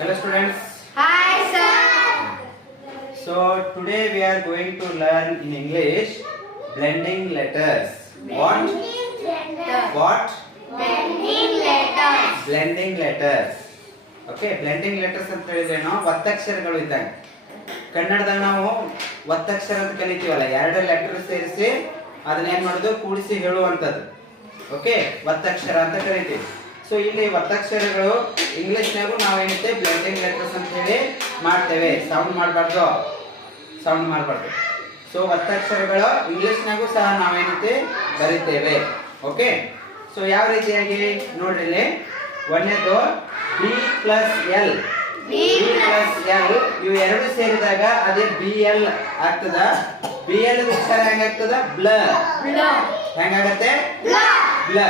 Hello students. Hi sir. So today we are going to learn in English blending letters. What? What? Blending letters. Blending letters. Okay, blending letters ಅಂತ ಹೇಳಿದ್ರೇನು ಒತ್ತಕ್ಷರಗಳು ಇದ್ದಂಗೆ. ಕನ್ನಡದಾಗ ನಾವು ಒತ್ತಕ್ಷರ ಅಂತ ಕಲಿತೀವಲ್ಲ, ಎರಡು letter ಸೇರಿಸಿ ಅದನ್ನ ಏನ್ ಮಾಡೋದು ಕೂಡಿಸಿ ಹೇಳುವಂತದ್ದು. ಓಕೆ, ಒತ್ತಕ್ಷರ ಅಂತ ಕರಿತೀವಿ. ಸೊ ಇಲ್ಲಿ ಒತ್ತಕ್ಷರಗಳು ಇಂಗ್ಲಿಷ್ನಾಗೂ ನಾವು ಏನಂತೆ ಬ್ಲೆಂಡಿಂಗ್ ಲೆಟರ್ಸ್ ಅಂತ ಹೇಳಿ ಮಾಡ್ತೇವೆ. ಸೌಂಡ್ ಮಾಡಬಾರ್ದು. ಸೊ ಒತ್ತಕ್ಷರಗಳು ಇಂಗ್ಲಿಷ್ನಾಗೂ ಸಹ ನಾವೇನಂತೆ ಬರೀತೇವೆ. ಓಕೆ, ಸೊ ಯಾವ ರೀತಿಯಾಗಿ ನೋಡ್ರಿ ಇಲ್ಲಿ ಒಂದನೇದು B plus L. B plus L ಇವು ಎರಡು ಸೇರಿದಾಗ ಅದೇ ಬಿ ಎಲ್ ಆಗ್ತದ. ಬಿ ಎಲ್ ಅಕ್ಷರ ಹೆಂಗಾಗ್ತದ? ಬ್ಲ. ಹೆಂಗಾಗತ್ತೆ? ಬ್ಲ.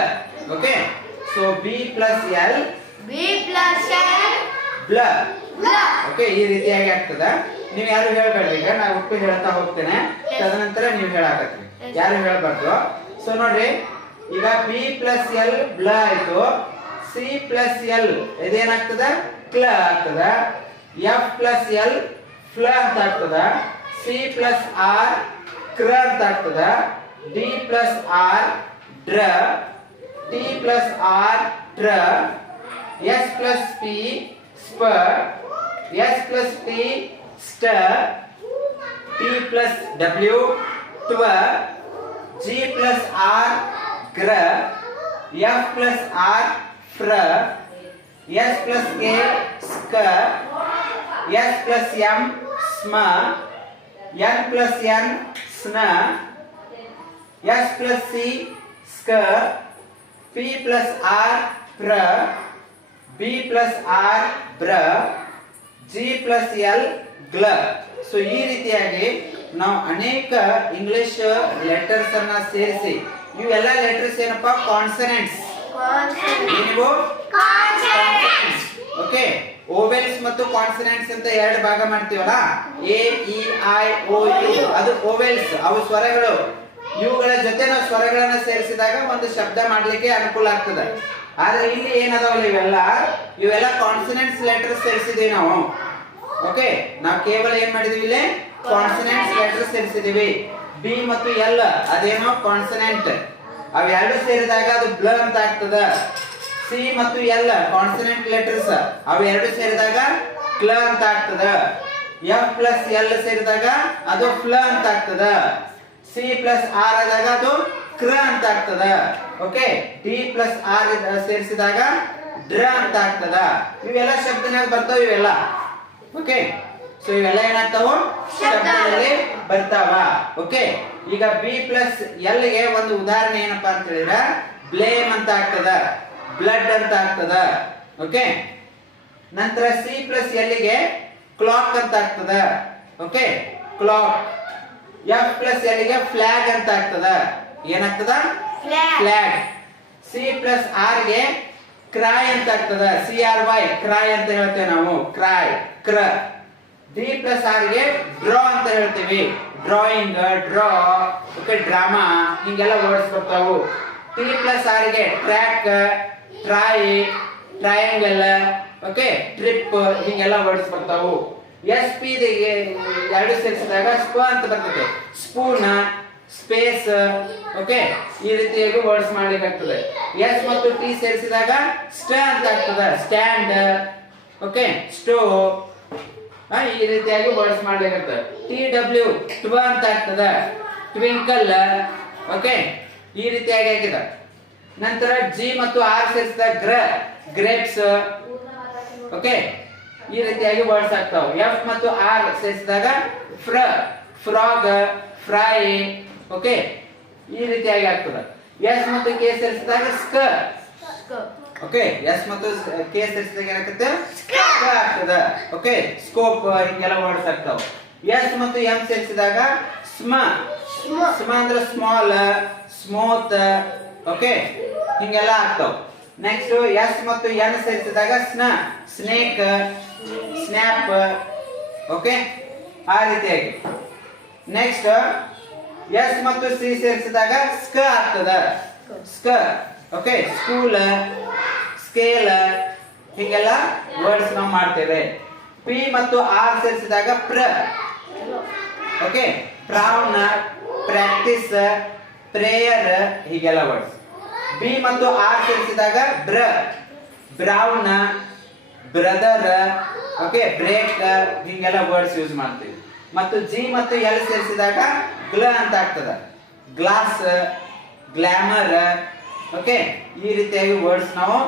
Okay, so B plus L ಬ್ಲ. ಓಕೆ, ಈ ರೀತಿಯಾಗಿ ಆಗ್ತದ. ನೀವು ಯಾರು ಹೇಳ್ಬೇಡ್ರಿ, ಈಗ ನಾ ಒಟ್ಟು ಹೇಳ್ತಾ ಹೋಗ್ತೇನೆ, ತದನಂತರ ನೀವು ಹೇಳಾಕತ್ರಿ, ಯಾರು ಹೇಳ್ಬಾರ್ದು. ಸೊ ನೋಡ್ರಿ, ಈಗ ಬಿ ಪ್ಲಸ್ ಎಲ್ ಬ್ಲ ಆಯ್ತು. ಸಿ ಪ್ಲಸ್ ಎಲ್ ಇದೇನಾಗ್ತದ? ಕ್ಲ ಆಗ್ತದ. ಎಫ್ ಪ್ಲಸ್ ಎಲ್ ಫ್ಲ ಅಂತ ಆಗ್ತದ. ಸಿ ಪ್ಲಸ್ ಆರ್ ಕ್ರ ಅಂತ ಆಗ್ತದ. ಡಿ ಪ್ಲಸ್ ಆರ್ ಡ್ರ. ಟಿ ಪ್ಲಸ್ ಆರ್ ಟ್ರ. ಎಸ್ ಪ್ಲಸ್ ಪಿ ಸ್ಪ. ಎಸ್ ಪ್ಲಸ್ ಟಿ ಸ್ಟ. ಟಿ ಪ್ಲಸ್ ಡಬ್ಲ್ಯೂ ಟ್ವ. ಜಿ ಪ್ಲಸ್ ಆರ್ ಗ್ರ. ಎಫ್ ಪ್ಲಸ್ ಆರ್ ಫ್ರ. ಎಸ್ ಪ್ಲಸ್ ಕೆ ಸ್ಕ. ಎಸ್ ಪ್ಲಸ್ ಎಂ ಸ್ಮ. ಎನ್ ಪ್ಲಸ್ ಎನ್ ಸ್ನ. ಎಸ್ ಪ್ಲಸ್ ಸಿ ಸ್ಕ. ಪಿ ಪ್ಲಸ್ ಆರ್ ಪ್ರ. ಬಿ ಪ್ಲಸ್ ಆರ್ ಬ್ರ. ಜಿ ಪ್ಲಸ್ ಎಲ್ ಗ್ಲ. ಸೊ ಈ ರೀತಿಯಾಗಿ ನಾವು ಅನೇಕ ಇಂಗ್ಲಿಷ್ ಲೆಟರ್ಸ್ ಅನ್ನ ಸೇರಿಸಿ, ಇವೆಲ್ಲ ಲೆಟರ್ಸ್ ಏನಪ್ಪಾ? ಕಾನ್ಸನೆಂಟ್ಸ್. ನೀವು ಓಕೆ, ಓವೆಲ್ಸ್ ಮತ್ತು ಕಾನ್ಸನೆಂಟ್ಸ್ ಅಂತ ಎರಡು ಭಾಗ ಮಾಡ್ತೀವಲ್ಲ, A E I O U, ಅದು ಓವೆಲ್ಸ್, ಅವು ಸ್ವರಗಳು. ಇವುಗಳ ಜೊತೆ ನಾವು ಸ್ವರಗಳನ್ನ ಸೇರಿಸಿದಾಗ ಒಂದು ಶಬ್ದ ಮಾಡ್ಲಿಕ್ಕೆ ಅನುಕೂಲ ಆಗ್ತದೆ. ಆದ್ರೆ ಇಲ್ಲಿ ಏನದಾವಲ್ಲ ಇವೆಲ್ಲ ಕಾನ್ಸನೆಂಟ್ಸ್ ಲೆಟರ್ಸ್ ಸೇರಿಸಿದೀವಿ ನಾವು. ಓಕೆ, ನಾವು ಕೇವಲ ಏನ್ ಮಾಡಿದೀವಿ ಇಲ್ಲಿ? ಕಾನ್ಸನೆಂಟ್ಸ್ ಲೆಟರ್ಸ್ ಸೇರಿಸಿದೀವಿ. ಬಿ ಮತ್ತು ಎಲ್ ಅದೇನೋ ಕಾನ್ಸನೆಂಟ್, ಅವೆರಡು ಸೇರಿದಾಗ ಅದು ಬ್ಲ ಅಂತ ಆಗ್ತದ. ಸಿ ಮತ್ತು ಎಲ್ ಕಾನ್ಸನೆಂಟ್ ಲೆಟರ್ಸ್, ಅವೆರಡು ಸೇರಿದಾಗ ಕ್ಲ ಅಂತ ಆಗ್ತದ. ಎಫ್ ಪ್ಲಸ್ ಎಲ್ ಸೇರಿದಾಗ ಅದು ಫ್ಲ ಅಂತ ಆಗ್ತದ. ಸಿ ಪ್ಲಸ್ ಆರ್ ಆದಾಗ ಅದು ಕ್ರ ಅಂತ ಆಗ್ತದ. ಓಕೆ, ಡಿ ಪ್ಲಸ್ ಆರ್ ಸೇರಿಸಿದಾಗ ಡ್ರ ಅಂತ ಆಗ್ತದ. ಇವೆಲ್ಲ ಶಬ್ದನಾಗ ಬರ್ತಾವ ಇವೆಲ್ಲ. ಓಕೆ, ಸೊ ಇವೆಲ್ಲ ಏನಾಗ್ತಾವ? ಶಬ್ದದಲ್ಲಿ ಬರ್ತಾವ. ಓಕೆ, ಈಗ ಬಿ ಪ್ಲಸ್ ಎಲ್ ಗೆ ಒಂದು ಉದಾಹರಣೆ ಏನಪ್ಪಾ ಅಂತ ಹೇಳಿದ್ರೆ ಬ್ಲೇಮ್ ಅಂತ ಆಗ್ತದ, ಬ್ಲಡ್ ಅಂತ ಆಗ್ತದ. ಓಕೆ, ನಂತರ ಸಿ ಪ್ಲಸ್ ಎಲ್ ಗೆ ಕ್ಲಾಕ್ ಅಂತ ಆಗ್ತದ. Okay, clock. F plus L ಗೆ ಫ್ಲಾಗ್ ಅಂತ ಆಗ್ತದ. ಏನಾಗ್ತದ? ಫ್ಲಾಗ್. ಸಿ ಪ್ಲಸ್ ಆರ್ ಗೆ ಕ್ರೈ ಅಂತ ಆಗ್ತದ. ಸಿ ಆರ್ ವೈ ಕ್ರೈ ಅಂತ ಹೇಳ್ತೇವೆ ನಾವು, ಕ್ರೈ, ಕ್ರ. ಡಿ ಪ್ಲಸ್ ಆರ್ ಗೆ ಡ್ರಾ ಅಂತ ಹೇಳ್ತೀವಿ, ಡ್ರಾಯಿಂಗ್, ಡ್ರಾ. ಓಕೆ, ಡ್ರಾಮಾ, ಹಿಂಗೆಲ್ಲ ವರ್ಡ್ಸ್ ಬರ್ತಾವು. ಟಿ ಪ್ಲಸ್ ಆರ್ ಗೆ track, try, triangle. Okay, trip, ಹಿಂಗೆಲ್ಲ ವರ್ಡ್ಸ್ ಬರ್ತಾವು. ಎಸ್ ಪಿ ಎರಡು ಸೇರಿಸಿದಾಗ ಸ್ಪ ಅಂತ ಬರ್ತದೆ, ಸ್ಪೂನ್, ಸ್ಪೇಸ್. ಓಕೆ, ಈ ರೀತಿಯಾಗಿ ವರ್ಡ್ಸ್ ಮಾಡ್ಲಿಕ್ಕಾಗ್ತದೆ. ಎಸ್ ಮತ್ತು ಟಿ ಸೇರಿಸಿದಾಗ ಸ್ಟ ಅಂತ ಆಗ್ತದ, ಸ್ಟ್ಯಾಂಡ್. ಓಕೆ, ಸ್ಟೋ. ಈ ರೀತಿಯಾಗಿ ವರ್ಡ್ಸ್ ಮಾಡ್ಲಿಕ್ಕಾಗ್ತದೆ. ಟಿ ಡಬ್ಲ್ಯೂ ಟ್ವ ಅಂತ ಆಗ್ತದ, ಟ್ವಿಂಕಲ್. ಓಕೆ, ಈ ರೀತಿಯಾಗಿ ಆಗಿದೆ. ನಂತರ ಜಿ ಮತ್ತು ಆರ್ ಸೇರಿಸಿದಾಗ ಗ್ರ, ಗ್ರೇಪ್ಸ್. ಓಕೆ, ಈ ರೀತಿಯಾಗಿ ವರ್ಡ್ಸ್ ಆಗ್ತಾವ. ಎಫ್ ಮತ್ತು ಆರ್ ಸೇರಿಸಿದಾಗ ಫ್ರ, ಫ್ರಾಗ್, ಫ್ರೈ. ಓಕೆ, ಈ ರೀತಿಯಾಗಿ ಆಗ್ತದೆ. ಎಸ್ ಮತ್ತು ಕೆ ಸೇರಿಸಿದಾಗ ಸ್ಕ. ಓಕೆ, ಎಸ್ ಮತ್ತು ಕೆ ಸೇರಿಸಿದಾಗ ಏನಾಗುತ್ತೆ? ಸ್ಕ ಆಗ್ತದ. ಓಕೆ, ಸ್ಕೋಪ್, ಹಿಂಗೆಲ್ಲ ವರ್ಡ್ಸ್ ಆಗ್ತಾವ. ಎಸ್ ಮತ್ತು ಎಂ ಸೇರಿಸಿದಾಗ ಸ್ಮ. ಸ್ಮ ಅಂದ್ರೆ ಸ್ಮಾಲ್, ಸ್ಮೂತ್. ಓಕೆ, ಹಿಂಗೆಲ್ಲ ಆಗ್ತಾವ. ನೆಕ್ಸ್ಟ್ ಎಸ್ ಮತ್ತು ಎನ್ ಸೇರಿಸಿದಾಗ ಸ್ನ, ಸ್ನೇಕ್, ಸ್ನ್ಯಾಪ್. ಓಕೆ, ಆ ರೀತಿಯಾಗಿ. ನೆಕ್ಸ್ಟ್ ಎಸ್ ಮತ್ತು ಸಿ ಸೇರಿಸಿದಾಗ ಸ್ಕ ಆಗ್ತದ, ಸ್ಕ. ಓಕೆ, ಸ್ಕೂಲ್, ಸ್ಕೇಲ್, ಹೀಗೆಲ್ಲ ವರ್ಡ್ಸ್ ನಾವು ಮಾಡ್ತೇವೆ. ಪಿ ಮತ್ತು ಆರ್ ಸೇರಿಸಿದಾಗ ಪ್ರ. ಓಕೆ, ಪ್ರಾವ್ನ, ಪ್ರಾಕ್ಟೀಸ್, ಪ್ರೇಯರ್, ಹೀಗೆಲ್ಲ ವರ್ಡ್ಸ್. ಬಿ ಮತ್ತು ಆರ್ ಸೇರಿಸಿದಾಗ ಬ್ರ, ಬ್ರೌನ್, ಬ್ರದರ್, ಓಕೆ, ಬ್ರೇಕ್, ಹೀಗೆಲ್ಲ ವರ್ಡ್ಸ್ ಯೂಸ್ ಮಾಡ್ತೀವಿ. ಮತ್ತು ಜಿ ಮತ್ತು ಎಲ್ ಸೇರಿಸಿದಾಗ ಗ್ಲ ಅಂತ ಆಗ್ತದ. ಗ್ಲಾಸ್, ಗ್ಲಾಮರ್, ಓಕೆ, ಈ ರೀತಿಯಾಗಿ ವರ್ಡ್ಸ್ ನಾವು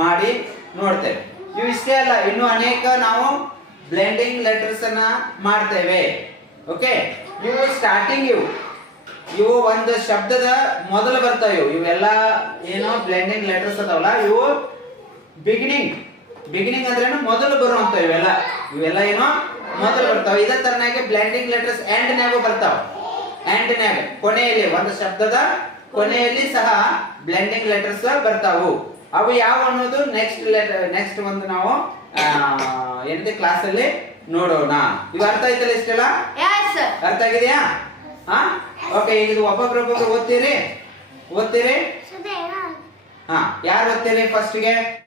ಮಾಡಿ ನೋಡ್ತೇವೆ. ಇವು ಇಷ್ಟೇ ಅಲ್ಲ, ಇನ್ನು ಅನೇಕ ನಾವು ಬ್ಲೆಂಡಿಂಗ್ ಲೆಟರ್ಸ್ ಅನ್ನ ಮಾಡ್ತೇವೆ. ಓಕೆ, ಇವು ಸ್ಟಾರ್ಟಿಂಗ್, ಇವು ಒಂದು ಶಬ್ದದ ಮೊದಲು ಬರ್ತಾವ. ಇವೆಲ್ಲ ಏನೋ ಬ್ಲೆಂಡಿಂಗ್ ಲೆಟರ್ಸ್ ಅದಾವಲ್ಲ, ಇವು ಬಿಗಿನಿಂಗ್ ಅಂದ್ರೆ ಮೊದಲು ಬರುವಂತ ಇವೆಲ್ಲ ಏನೋ ಮೊದಲು ಬರ್ತಾವ. ಇದೇ ತರನಾಗಿ ಬ್ಲೆಂಡಿಂಗ್ ಲೆಟರ್ಸ್ ಎಂಡ್ ನ್ಯಾಗು ಬರ್ತಾವ. ಎಂಡ್ ನ್ಯಾಗ ಕೊನೆಯಲ್ಲಿ, ಒಂದು ಶಬ್ದದ ಕೊನೆಯಲ್ಲಿ ಸಹ ಬ್ಲೆಂಡಿಂಗ್ ಲೆಟರ್ಸ್ ಬರ್ತಾವು. ಅವು ಯಾವ ಅನ್ನೋದು ನೆಕ್ಸ್ಟ್ ಒಂದು ನಾವು ಏನಂತೆ ಕ್ಲಾಸ್ ಅಲ್ಲಿ ನೋಡೋಣ. ಇವು ಅರ್ಥ ಆಯ್ತಲ್ಲ ಇಷ್ಟೆಲ್ಲ? Yes, sir. ಅರ್ಥ ಆಗಿದೆಯಾ? ಹಾ, ಓಕೆ. ಈಗ ಇದು ಒಬ್ಬೊಬ್ರೊಬ್ಬರು ಓದ್ತೀರಿ? ಹಾ, ಯಾರು ಓದ್ತೀರಿ ಫಸ್ಟ್ಗೆ?